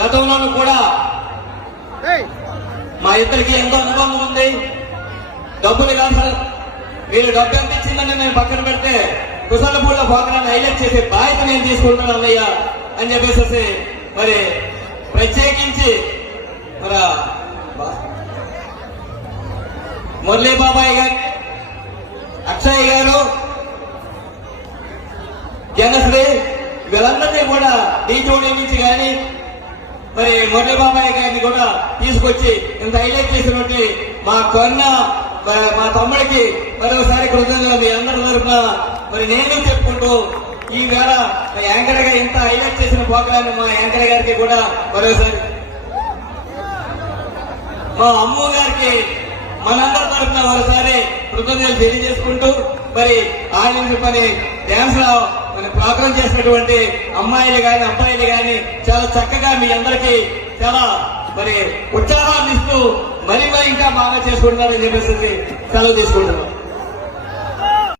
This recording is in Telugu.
గతంలోనూ కూడా మా ఇద్దరికి ఎంతో అనుభవం ఉంది. డబ్బులు కాదు సార్, మీరు డబ్బు ఎంత ఇచ్చిందని నేను పక్కన పెడితే కుసలపూడిలో ప్రోగ్రాన్ని హైలైట్ చేసే బాధ్యత నేను తీసుకుంటున్నాను అన్నయ్య అని చెప్పేసి మరి ప్రత్యేకించి మరి మురళీ బాబాయ్ గారు, అక్షయ్ గారు, జనశ్రీ వీళ్ళందరినీ కూడా డీజోడీ నుంచి కానీ మరి మురళీ బాబాయ్ గారిని కూడా తీసుకొచ్చి ఇంత హైలైట్ చేసినట్టు మా మా తమ్ముడికి మరోసారి కృతజ్ఞతలు మీ అందరి తరఫున మరి నేను చెప్పుకుంటూ ఈ వేళ యాంకర్ గా ఇంత హైలైట్ చేసిన ప్రోగ్రాం మా యాంకర్ గారికి కూడా మరోసారి మా అమ్ము గారికి మనందరి తరఫున మరోసారి కృతజ్ఞతలు తెలియజేసుకుంటూ మరి ఆయన పని డ్యాన్స్ లో మన ప్రోగ్రాం చేసినటువంటి అమ్మాయిలు గాని అబ్బాయిలు గాని చాలా చక్కగా మీ అందరికీ చాలా మరి ఉత్సాహాన్ని ఇస్తూ మరి ఇంకా బాగా చేసుకుంటున్నారని చెప్పేసి సెలవు తీసుకుంటున్నాం.